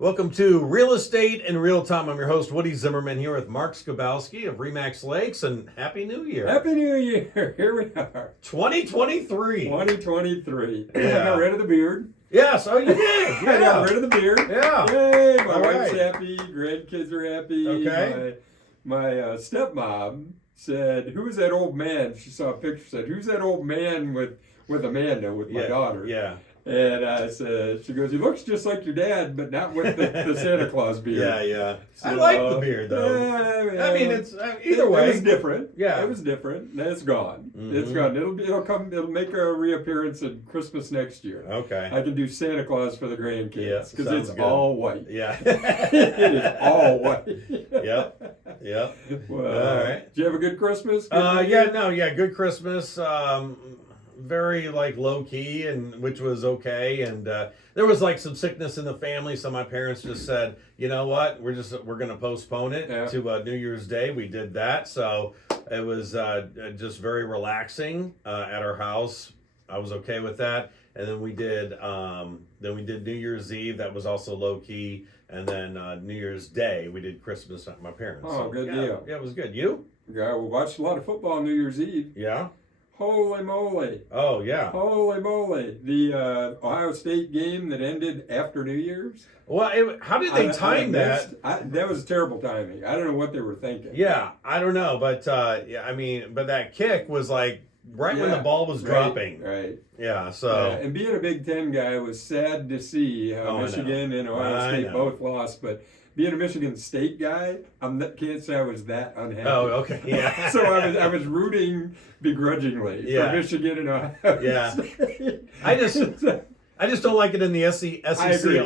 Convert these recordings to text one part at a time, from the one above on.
Welcome to Real Estate in Real Time. I'm your host, Woody Zimmerman, here with Mark Skabowski of Remax Lakes, and Happy New Year. Happy New Year. Here we are. 2023. 2023. Yeah. I got rid of the beard. Yes, oh, you did. Yeah. I got rid of the beard. Yeah. Yay. My All wife's right. happy. Grandkids are happy. Okay. My stepmom said, "Who's that old man?" She saw a picture, said, "Who's that old man with Amanda, with my daughter?" Yeah. And I said, she goes, "He looks just like your dad, but not with the Santa Claus beard." Yeah. So, I like the beard, though. Yeah, I mean, it's either way. It was different. Yeah. It was different. And it's gone. Mm-hmm. It's gone. It'll make a reappearance at Christmas next year. Okay. I can do Santa Claus for the grandkids because it's good. all white. Yeah. It is all white. Yep. Well, All right. Did you have a good Christmas? Good good Christmas. Very low key, and which was okay. And there was some sickness in the family, so my parents just said, you know what, we're gonna postpone it to New Year's Day. We did that, so it was just very relaxing at our house. I was okay with that. And then we did New Year's Eve. That was also low key. And then New Year's Day we did Christmas at my parents. Oh, so, good yeah, deal. Yeah, it was good. You? Yeah, we watched a lot of football on New Year's Eve. Yeah. Holy moly. Oh, yeah. Holy moly. The Ohio State game that ended after New Year's. Well, how did they time that? That was terrible timing. I don't know what they were thinking. Yeah, I don't know. But, but that kick was right when the ball was dropping. Right. Yeah, so. And being a Big Ten guy, was sad to see how Michigan and Ohio State both lost. But being a Michigan State guy, can't say I was that unhappy. Oh, okay, yeah. So I was rooting begrudgingly for Michigan and Ohio State. I just don't like it in the SEC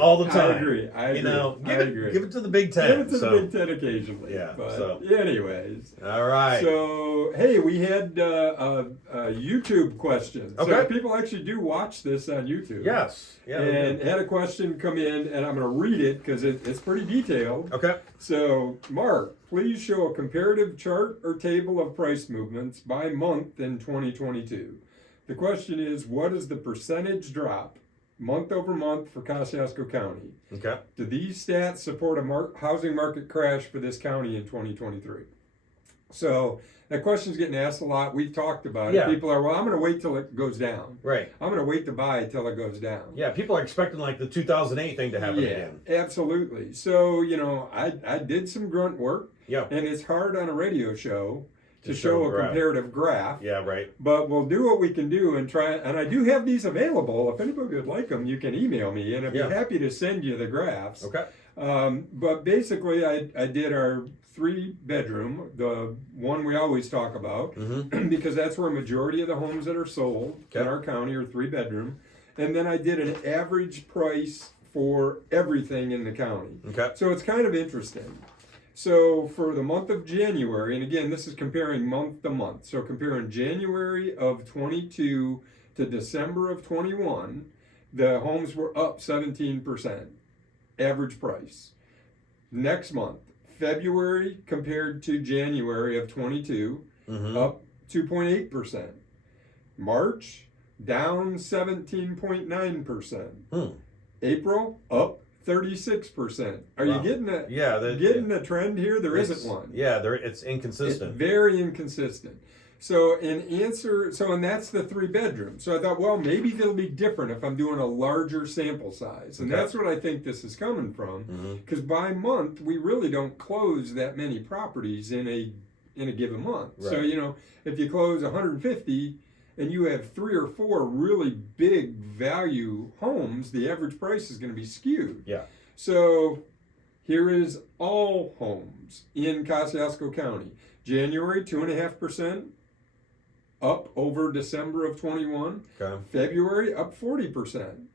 all the time. I agree. Give it to the Big Ten. Give it to the Big Ten occasionally. Yeah. But anyways. All right. So, hey, we had YouTube questions. Okay. So people actually do watch this on YouTube. Yes. Yeah. And had a question come in, and I'm going to read it because it's pretty detailed. Okay. So, Mark, please show a comparative chart or table of price movements by month in 2022. The question is, what is the percentage drop month over month for Kosciuszko County? Okay. Do these stats support a housing market crash for this county in 2023? So that question's getting asked a lot. We've talked about it. People are, I'm going to wait till it goes down. Right. I'm going to wait to buy till it goes down. Yeah, people are expecting the 2008 thing to happen again. Absolutely. So, I did some grunt work. Yeah. And it's hard on a radio show to show a comparative graph. Yeah, right. But we'll do what we can do and try. And I do have these available. If anybody would like them, you can email me, and I'd be happy to send you the graphs. Okay. But basically, I did our 3-bedroom, the one we always talk about, because that's where a majority of the homes that are sold in our county are 3-bedroom. And then I did an average price for everything in the county. Okay. So it's kind of interesting. So for the month of January, and again, this is comparing month to month. So comparing January of 22 to December of 21, the homes were up 17%, average price. Next month, February compared to January of 22, up 2.8%. March, down 17.9%. April, up 36%. Are you getting that? Yeah, getting the trend here? There isn't one. Yeah, it's inconsistent. It's very inconsistent. So and that's the 3-bedroom. So I thought, well, maybe it'll be different if I'm doing a larger sample size, and that's what I think this is coming from. Because by month, we really don't close that many properties in a given month. Right. So if you close 150. And you have 3 or 4 really big value homes, the average price is going to be skewed. Yeah. So here is all homes in Kosciuszko County. January, 2.5% up over December of 21. Okay. February, up 40%.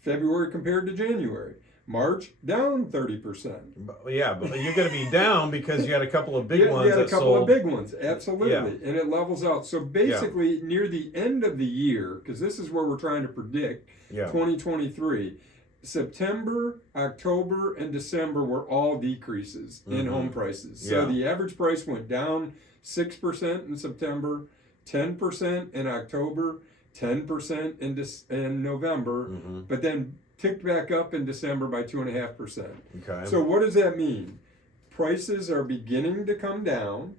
February compared to January. March, down 30%. Yeah, but you're going to be down because you had a couple of big ones. You had a couple of big ones, absolutely. Yeah. And it levels out. So basically, near the end of the year, because this is where we're trying to predict 2023, September, October, and December were all decreases in home prices. So the average price went down 6% in September, 10% in October, 10% in November, but then ticked back up in December by 2.5%. Okay. So what does that mean? Prices are beginning to come down,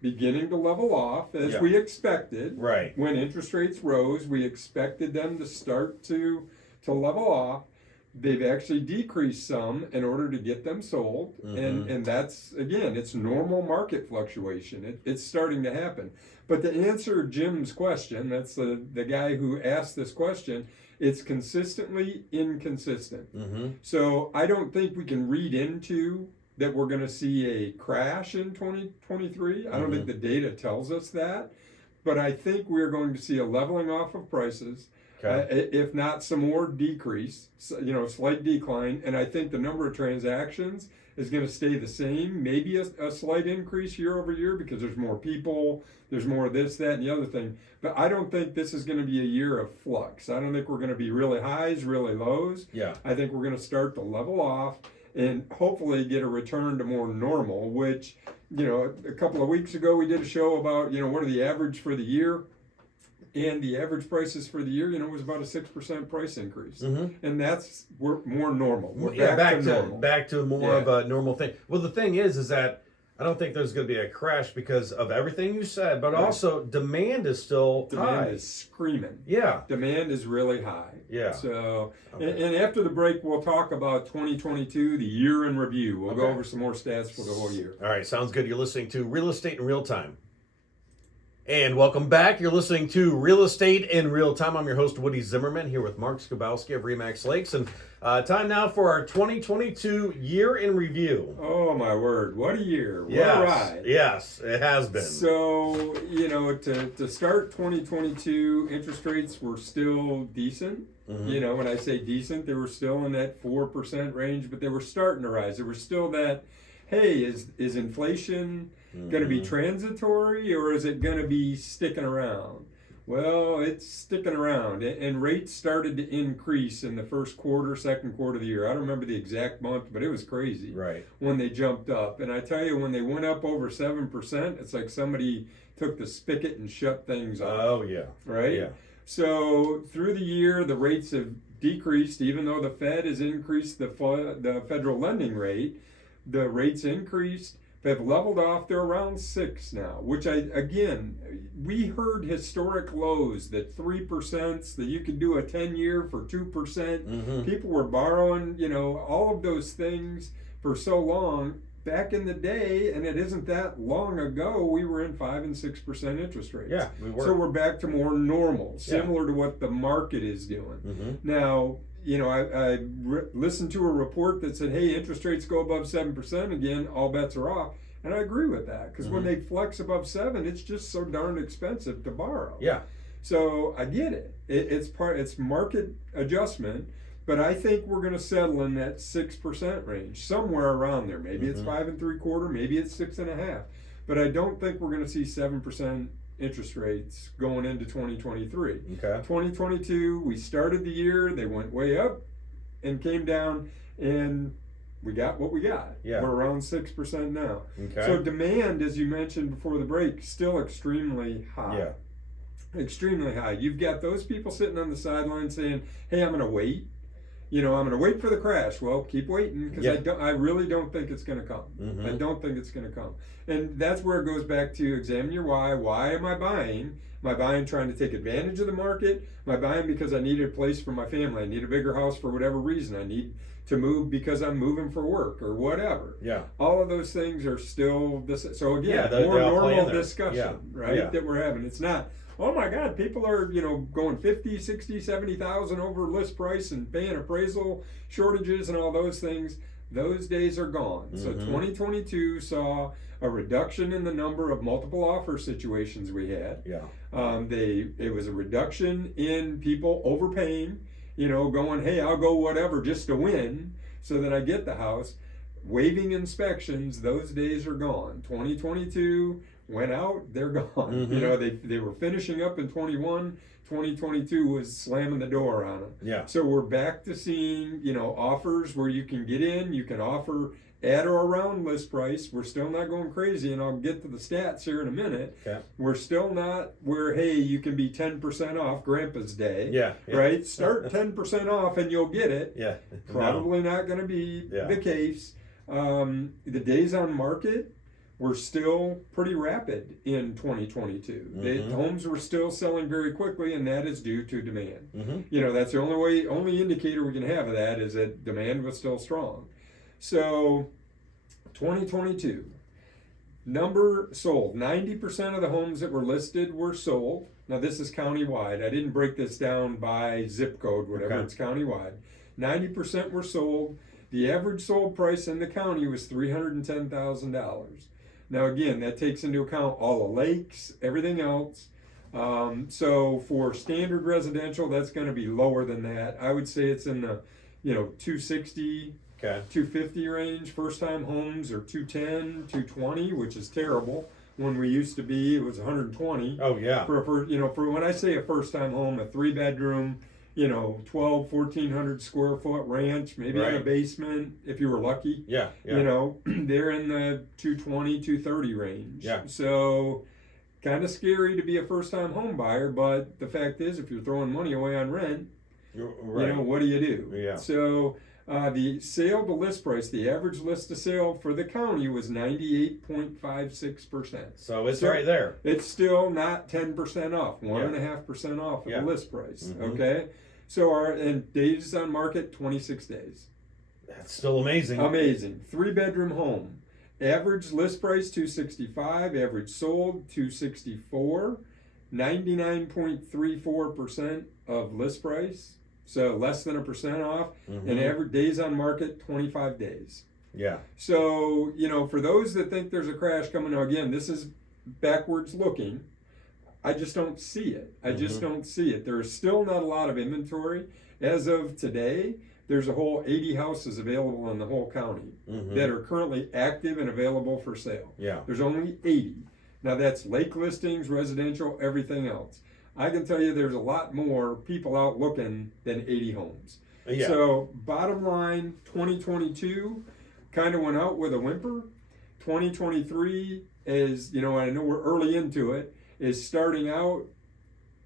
beginning to level off as we expected. Right. When interest rates rose, we expected them to start to level off. They've actually decreased some in order to get them sold, and that's, again, it's normal market fluctuation. It's starting to happen. But to answer Jim's question, that's the guy who asked this question, it's consistently inconsistent. So I don't think we can read into that we're going to see a crash in 2023. I don't think the data tells us that, but I think we're going to see a leveling off of prices. If not some more decrease, slight decline, and I think the number of transactions is going to stay the same, maybe a slight increase year over year because there's more people, there's more of this, that, and the other thing. But I don't think this is going to be a year of flux. I don't think we're going to be really highs, really lows. I think we're going to start to level off and hopefully get a return to more normal, which, a couple of weeks ago we did a show about, what are the average for the year? And the average prices for the year, was about a 6% price increase, and we're more normal. We're back to normal. Back to more of a normal thing. Well, the thing is that I don't think there's going to be a crash because of everything you said, but also demand is still high. Demand is screaming. Demand is really high. So, and after the break, we'll talk about 2022, the year in review. We'll go over some more stats for the whole year. All right, sounds good. You're listening to Real Estate in Real Time. And welcome back. You're listening to Real Estate in Real Time. I'm your host, Woody Zimmerman, here with Mark Skabowski of Remax Lakes. And time now for our 2022 year in review. Oh, my word. What a year. What a ride. Yes, it has been. So, to start 2022, interest rates were still decent. When I say decent, they were still in that 4% range, but they were starting to rise. There was still that, hey, is inflation going to be transitory or is it going to be sticking around? Well, it's sticking around, and rates started to increase in the first quarter, second quarter of the year. I don't remember the exact month, but it was crazy when they jumped up. And I tell you, when they went up over 7%, it's like somebody took the spigot and shut things off. Oh, yeah. Right? Yeah. So through the year, the rates have decreased, even though the Fed has increased the federal lending rate. The rates increased. They've leveled off. They're around 6 now, which we heard historic lows that 3%, that you could do a 10-year for 2%. People were borrowing, all of those things for so long. Back in the day, and it isn't that long ago, we were in 5 and 6% interest rates. Yeah, we were. So we're back to more normal, similar to what the market is doing. Now, I listened to a report that said, hey, interest rates go above 7% again, all bets are off. And I agree with that, because when they flex above 7, it's just so darn expensive to borrow. So I get it. It's market adjustment, but I think we're going to settle in that 6% range, somewhere around there. Maybe it's 5 3/4, maybe it's 6.5. But I don't think we're going to see 7% interest rates going into 2023. 2022, we started the year, they went way up and came down, and we got what we got. We're around 6% now. So demand, as you mentioned before the break, still extremely high. Extremely high. You've got those people sitting on the sidelines saying, hey, I'm going to wait. I'm going to wait for the crash. Well, keep waiting, because I really don't think it's going to come. I don't think it's going to come. And that's where it goes back to examine your why. Why am I buying? Am I buying trying to take advantage of the market? Am I buying because I need a place for my family? I need a bigger house for whatever reason. I need to move because I'm moving for work or whatever. All of those things are still this. So again, more normal discussion, that we're having. It's not, oh my God, people are, going 50, 60, 70,000 over list price and paying appraisal shortages and all those things. Those days are gone. So 2022 saw a reduction in the number of multiple offer situations we had. It was a reduction in people overpaying, going, hey, I'll go whatever just to win so that I get the house. Waiving inspections, those days are gone. 2022 went out, they're gone. They were finishing up in 21. 2022 was slamming the door on them. So we're back to seeing, offers where you can get in, you can offer at or around list price. We're still not going crazy, and I'll get to the stats here in a minute. Okay. We're still not where, hey, you can be 10% off Grandpa's Day. Yeah. Right? Start 10% off and you'll get it. Yeah. Probably not going to be the case. The days on market were still pretty rapid in 2022. The homes were still selling very quickly, and that is due to demand. You know, that's the only indicator we can have of that is that demand was still strong. So 2022, number sold, 90% of the homes that were listed were sold. Now this is countywide. I didn't break this down by zip code, whatever, it's countywide. 90% were sold. The average sold price in the county was $310,000. Now again, that takes into account all the lakes, everything else. So for standard residential, that's going to be lower than that. I would say it's in the, 260, 250 range. First time homes are 210, 220, which is terrible. When we used to be, it was 120. Oh yeah. For when I say a first time home, a 3-bedroom, 1,400 square foot ranch, maybe in a basement if you were lucky. Yeah. They're in the 220, 230 range. Yeah. So kind of scary to be a first time home buyer, but the fact is, if you're throwing money away on rent, what do you do? Yeah. So the sale to list price, the average list to sale for the county was 98.56%. So it's right there. It's still not 10% off, 1.5% off of the list price. Okay. So and days on market, 26 days. That's still amazing. Amazing. 3-bedroom home. Average list price $265. Average sold $264. 99.34% of list price. So less than 1% off. And average days on market 25 days. Yeah. So for those that think there's a crash coming, now again, this is backwards looking. I just don't see it. I just don't see it. There is still not a lot of inventory. As of today, there's a whole 80 houses available in the whole county that are currently active and available for sale. Yeah. There's only 80. Now that's lake listings, residential, everything else. I can tell you there's a lot more people out looking than 80 homes. Yeah. So bottom line, 2022 kind of went out with a whimper. 2023 is, I know we're early into it, is starting out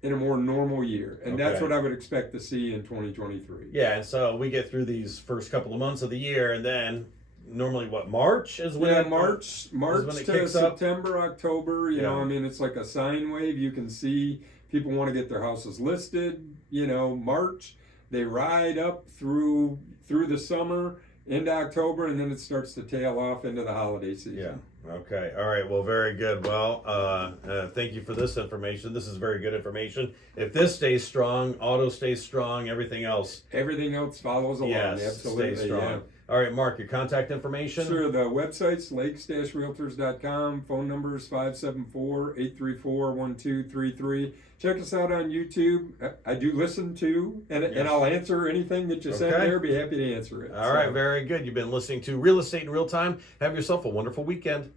in a more normal year. And that's what I would expect to see in 2023. Yeah, and so we get through these first couple of months of the year, and then normally March is when March to September, October, it's like a sine wave. You can see people want to get their houses listed, March, they ride up through the summer into October, and then it starts to tail off into the holiday season. Yeah. Okay. All right. Well, very good. Well, thank you for this information. This is very good information. If this stays strong, auto stays strong, everything else follows along. Yes, absolutely. Stays strong. Yeah. All right, Mark, your contact information? Sure. The website's lakes-realtors.com. Phone number is 574-834-1233. Check us out on YouTube. I do listen to, and I'll answer anything that you send there. Be happy to answer it. All right, very good. You've been listening to Real Estate in Real Time. Have yourself a wonderful weekend.